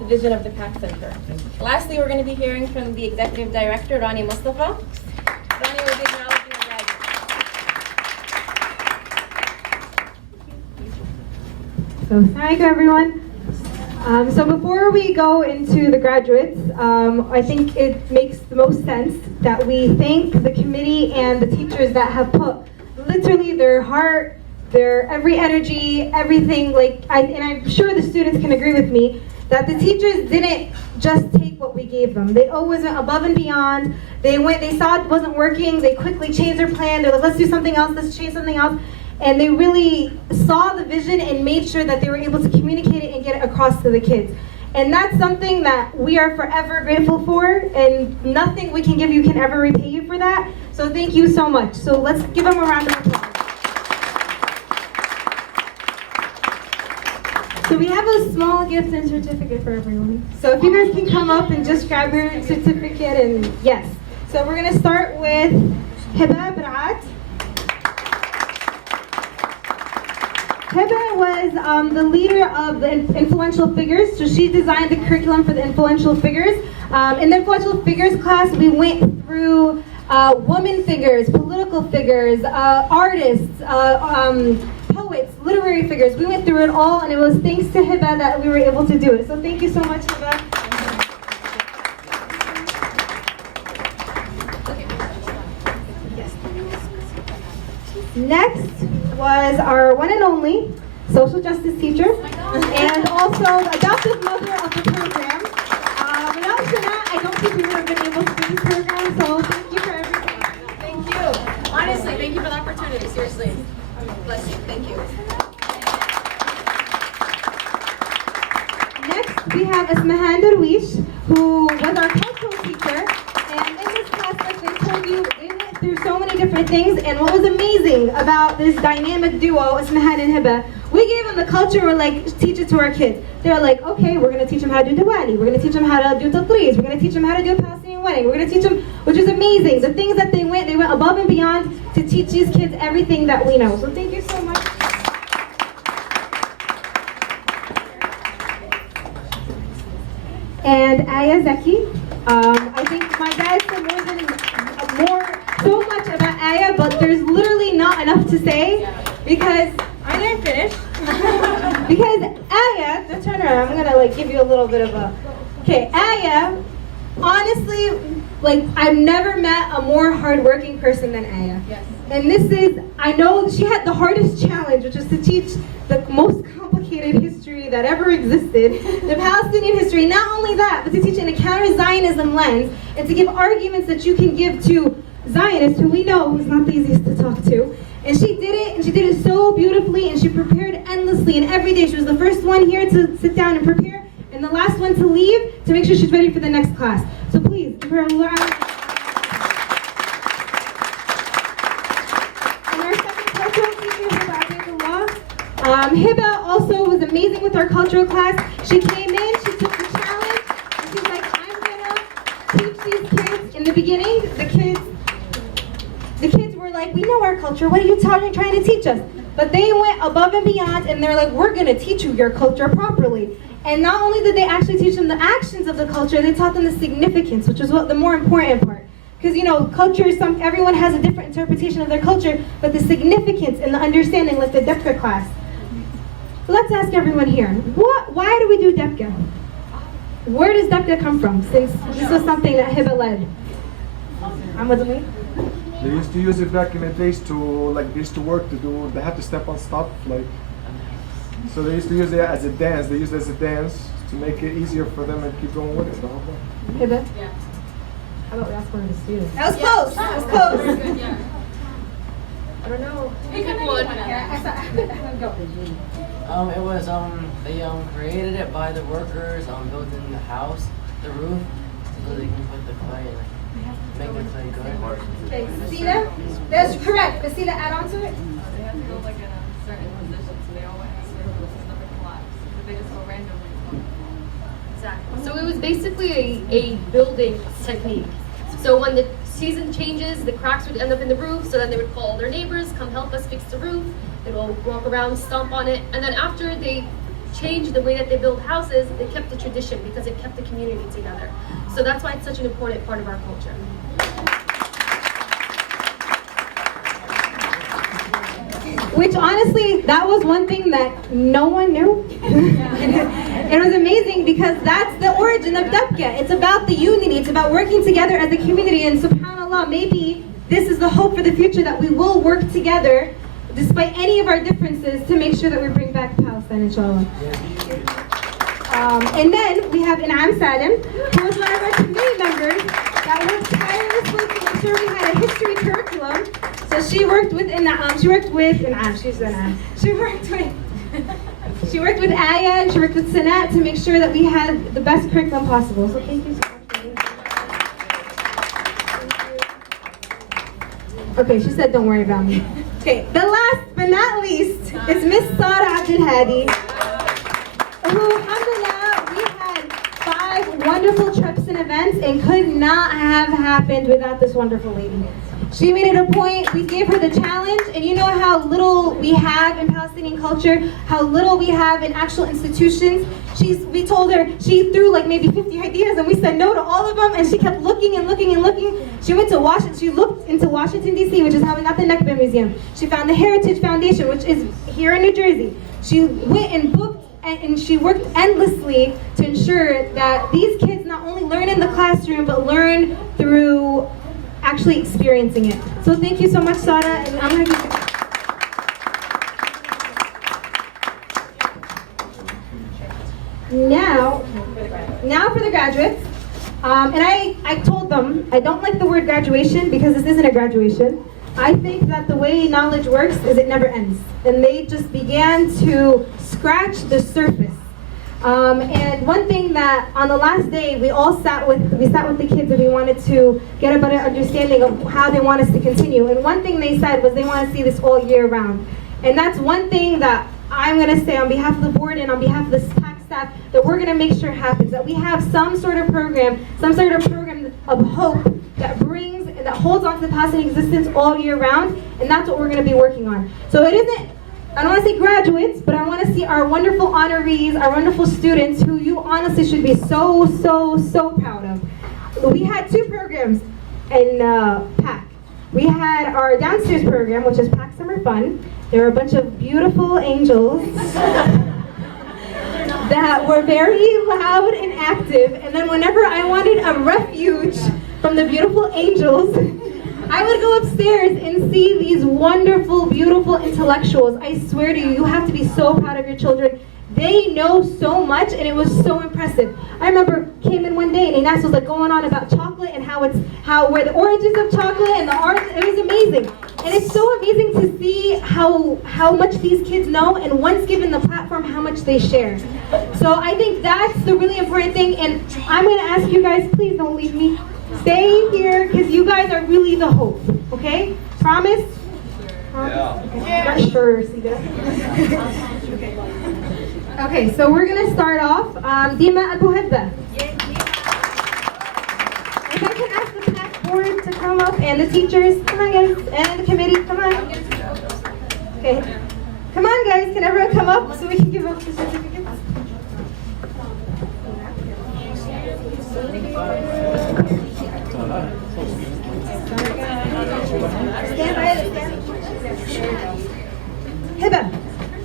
the vision of the PACC Center. Lastly, we're going to be hearing from the Executive Director, Rani Mustafa. Rani will be acknowledging the graduates. So, thank you, everyone. So before we go into the graduates, I think it makes the most sense that we thank the committee and the teachers that have put literally their heart, their every energy, everything, and I'm sure the students can agree with me, that the teachers didn't just take what we gave them. They always went above and beyond. They saw it wasn't working, they quickly changed their plan. They're like, let's do something else, let's change something else. And they really saw the vision and made sure that they were able to communicate it and get it across to the kids. And that's something that we are forever grateful for, and nothing we can give you can ever repay you for that. So thank you so much. So let's give them a round of applause. So we have a small gift and certificate for everyone. So if you guys can come up and just grab your certificate, and yes. So we're gonna start with Hiba Brat. Hiba was the leader of the influential figures, so she designed the curriculum for the influential figures. In the influential figures class, we went through women figures, political figures, artists, poets, literary figures. We went through it all, and it was thanks to Hiba that we were able to do it. So thank you so much, Hiba. Next was our one and only social justice teacher, and also the adoptive mother of the program. Without Shana, I don't think we would have been able to do this program, so thank you for everything. Thank you. Honestly, thank you for the opportunity, seriously. Bless you, thank you. Next, we have Ismahan Darwish, who was our cultural teacher, and in this class, like they told you, they went through so many different things, and what was amazing about this dynamic duo, Ismahan and Hiba, we gave them the culture, we're like, teach it to our kids. They're like, okay, we're gonna teach them how to do Diwali, we're gonna teach them how to do Tatreez, we're gonna teach them how to do a Palestinian wedding, we're gonna teach them, which is amazing. The things that they went above and beyond to teach these kids everything that we know. So thank you so much. And Aya Zeki. I think my guys said so much about Aya, but there's literally not enough to say because I didn't finish. because Aya, just turn around, I'm gonna give you a little bit of a, okay, Aya, honestly, I've never met a more hardworking person than Aya. Yes. And this is, I know she had the hardest challenge, which was to teach the most complicated history that ever existed, the Palestinian history. Not only that, but to teach in a counter-Zionism lens, and to give arguments that you can give to Zionists, who we know is not the easiest to talk to. And she did it, and she did it so beautifully, and she prepared endlessly, and every day she was the first one here to sit down and prepare, and the last one to leave to make sure she's ready for the next class. So please, give her a round. And our second cultural teacher, Hiba Abdullah. Hiba also was amazing with our cultural class. She came in, she took the challenge, and she's like, I'm gonna teach these kids. In the beginning, the kids were like, we know our culture, what are you trying to teach us? But they went above and beyond, and they're like, we're gonna teach you your culture properly. And not only did they actually teach them the actions of the culture, they taught them the significance, which was the more important part. Because culture is everyone has a different interpretation of their culture, but the significance and the understanding, like the Depka class. Let's ask everyone here, why do we do Depka? Where does Depka come from, since this was something that Hiba led? They used to use it back in the days to, they used to work to do, they had to step on stuff, so they used to use it as a dance, they used it as a dance to make it easier for them and keep going with it the whole time. Hiba? Yeah. How about we ask one of the students? That was close. That was close. Good, yeah. I don't know. Pick one. It was they created it by the workers building the house, the roof, so they can put the clay and make the clay good. Okay, Basila? That's correct. Basila, add on to it. They had to go in a certain position, so they all went in circles and never collapsed. So they just go randomly. Exactly. So it was basically a building technique. So when the season changes, the cracks would end up in the roof, so then they would call all their neighbors, come help us fix the roof. They'd all walk around, stomp on it, and then after they change the way that they build houses, they kept the tradition because it kept the community together. So that's why it's such an important part of our culture. Which honestly, that was one thing that no one knew. It was amazing because that's the origin of Dabka. It's about the unity, it's about working together as a community, and subhanAllah, maybe this is the hope for the future, that we will work together despite any of our differences to make sure that we bring back Palestine, inshallah. And then we have In'am Salim, who was one of our committee members that worked tirelessly to make sure we had a history curriculum. So she worked with In'am, she worked with Aya, and she worked with Sanat to make sure that we had the best curriculum possible. So thank you so much for doing that. Okay, she said don't worry about me. Okay, the last but not least is Miss Sara Abdul Hadi, who, alhamdulillah, we had 5 wonderful trips and events and could not have happened without this wonderful lady. She made it a point, we gave her the challenge, and you know how little we have in Palestinian culture, how little we have in actual institutions. We told her, she threw like maybe 50 ideas and we said no to all of them, and she kept looking and looking and looking. She went to Washington, she looked into Washington DC, which is how we got the Nakba Museum. She found the Heritage Foundation, which is here in New Jersey. She went and booked and she worked endlessly to ensure that these kids not only learn in the classroom, but learn through actually experiencing it. So thank you so much, Sara, and I'm gonna give Now for the graduates. And I told them, I don't like the word graduation because this isn't a graduation. I think that the way knowledge works is it never ends. And they just began to scratch the surface. And one thing that on the last day we sat with the kids and we wanted to get a better understanding of how they want us to continue. And one thing they said was they want to see this all year round. And that's one thing that I'm going to say on behalf of the board and on behalf of the PACC staff that we're going to make sure happens. That we have some sort of program of hope that holds on to the Palestinian existence all year round. And that's what we're going to be working on. So it isn't, I don't want to say graduates, but I want to see our wonderful honorees, our wonderful students who you honestly should be so, so, so proud of. We had 2 programs in PACC. We had our downstairs program, which is PACC Summer Fun. There were a bunch of beautiful angels that were very loud and active. And then whenever I wanted a refuge from the beautiful angels, I would go upstairs and see these wonderful, beautiful intellectuals. I swear to you, you have to be so proud of your children. They know so much, and it was so impressive. I remember came in one day and Inas was like going on about chocolate and where the origins of chocolate and the art. It was amazing, and it's so amazing to see how much these kids know, and once given the platform, how much they share. So I think that's the really important thing. And I'm going to ask you guys, please don't leave me. Stay here because you guys are really the hope. Okay? Promise? Yeah. Not sure. See that? Okay, so we're going to start off. Dima Abu Hadda. If I can ask the PACC board to come up and the teachers, come on guys, and the committee, come on. Okay, come on guys, can everyone come up so we can give up the certificates? Stand by it, stand. Hiba,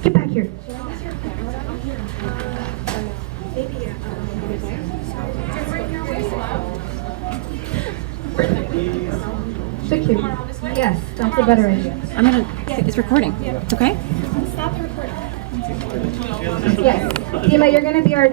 get back here. Shakir. Yes, that's a better idea. It's recording. Okay? Stop the recording. Yes. Dima, you're going to be our